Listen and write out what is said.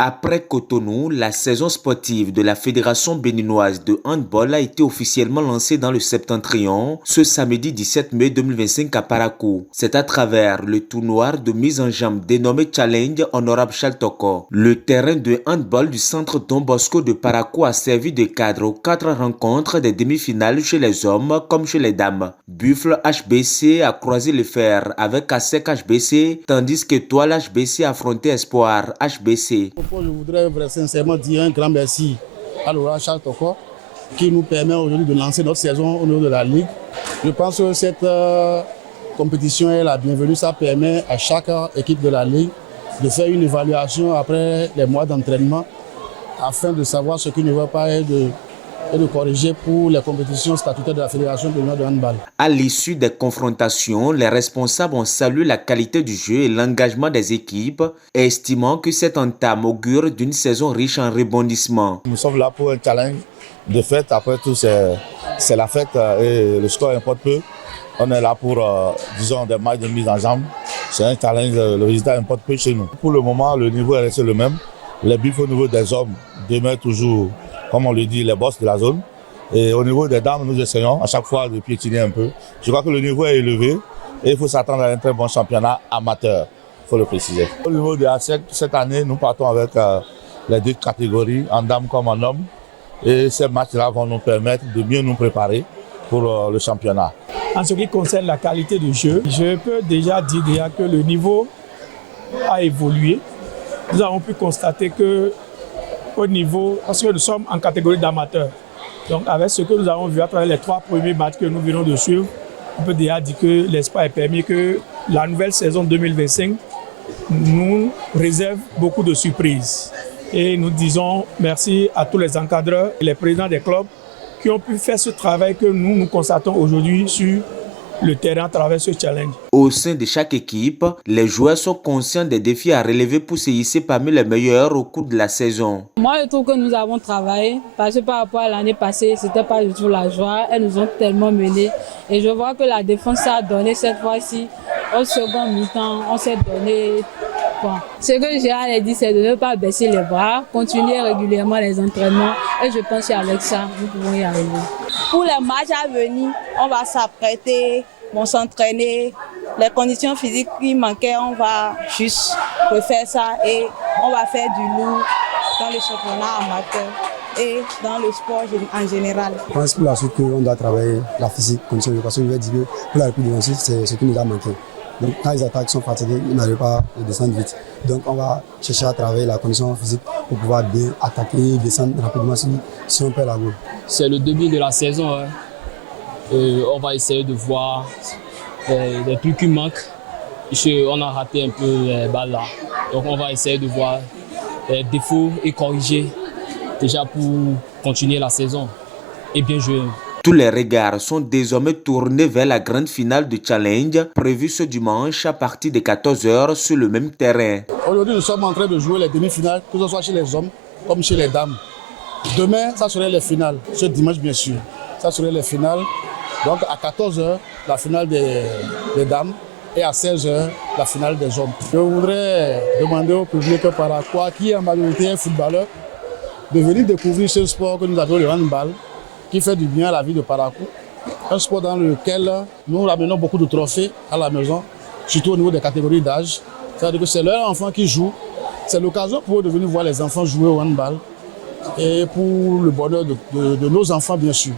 Après Cotonou, la saison sportive de la Fédération béninoise de handball a été officiellement lancée dans le Septentrion ce samedi 17 mai 2025 à Parakou. C'est à travers le tournoi de mise en jambe dénommé Challenge Honorable Chaltoko. Le terrain de handball du centre Don Bosco de Parakou a servi de cadre aux 4 rencontres des demi-finales chez les hommes comme chez les dames. Buffle HBC a croisé le fer avec ASEC HBC, tandis que Toile HBC a affronté Espoir HBC. Je voudrais sincèrement dire un grand merci à l'Honorable Chaltoko qui nous permet aujourd'hui de lancer notre saison au niveau de la Ligue. Je pense que cette compétition est la bienvenue. Ça permet à chaque équipe de la Ligue de faire une évaluation après les mois d'entraînement afin de savoir ce qui ne va pas et de corriger pour les compétitions statutaires de la Fédération béninoise de handball. À l'issue des confrontations, les responsables ont salué la qualité du jeu et l'engagement des équipes, estimant que cette entame augure d'une saison riche en rebondissements. Nous sommes là pour un challenge. De fait, après tout, c'est la fête et le score importe peu. On est là pour, disons, des matchs de mise en jambe. C'est un challenge, le résultat importe peu chez nous. Pour le moment, le niveau est resté le même. Les buts au niveau des hommes demeurent toujours, comme on le dit, les boss de la zone. Et au niveau des dames, nous essayons à chaque fois de piétiner un peu. Je crois que le niveau est élevé et il faut s'attendre à un très bon championnat amateur, il faut le préciser. Au niveau de ASEC, cette année, nous partons avec les 2 catégories, en dames comme en hommes. Et ces matchs-là vont nous permettre de mieux nous préparer pour le championnat. En ce qui concerne la qualité du jeu, je peux déjà dire que le niveau a évolué. Nous avons pu constater que au niveau, parce que nous sommes en catégorie d'amateurs, donc avec ce que nous avons vu à travers les 3 premiers matchs que nous venons de suivre, on peut déjà dire que l'espoir est permis que la nouvelle saison 2025 nous réserve beaucoup de surprises. Et nous disons merci à tous les encadreurs et les présidents des clubs qui ont pu faire ce travail que nous constatons aujourd'hui sur le terrain à travers ce challenge. Au sein de chaque équipe, les joueurs sont conscients des défis à relever pour se hisser parmi les meilleurs au cours de la saison. Moi, je trouve que nous avons travaillé parce que par rapport à l'année passée, c'était pas du tout la joie. Elles nous ont tellement menés. Et je vois que la défense a donné cette fois-ci. Au second mi-temps, on s'est donné. Bon, ce que j'ai à dire, c'est de ne pas baisser les bras, continuer régulièrement les entraînements. Et je pense qu'avec ça, nous pouvons y arriver. Pour les matchs à venir, on va s'apprêter, on s'entraîner. Les conditions physiques qui manquaient, on va juste refaire ça et on va faire du lourd dans le championnat amateur et dans le sport en général. Je pense pour la suite qu'on doit travailler la physique, condition de parce que je vais dire que pour la république défensive, c'est ce qui nous a manqué. Donc quand les attaques sont fatiguées, ils n'arrivent pas à descendre vite. Donc on va chercher à travailler la condition physique pour pouvoir bien attaquer, descendre rapidement si on perd la goal. C'est le début de la saison. Hein. On va essayer de voir les trucs qui manquent. On a raté un peu les balles là. Donc on va essayer de voir les défauts et corriger déjà pour continuer la saison et bien jouer. Tous les regards sont désormais tournés vers la grande finale de Challenge, prévue ce dimanche à partir de 14 h sur le même terrain. Aujourd'hui, nous sommes en train de jouer les demi-finales, que ce soit chez les hommes comme chez les dames. Demain, ça serait les finales. Ce dimanche, bien sûr, ça serait les finales. Donc à 14 h, la finale des dames et à 16 h, la finale des hommes. Je voudrais demander au public paraquois, qui est en majorité un footballeur, de venir découvrir ce sport que nous avons, le handball, qui fait du bien à la vie de Parakou. Un sport dans lequel nous ramenons beaucoup de trophées à la maison, surtout au niveau des catégories d'âge. C'est-à-dire que c'est leurs enfants qui jouent. C'est l'occasion pour eux de venir voir les enfants jouer au handball et pour le bonheur de nos enfants, bien sûr.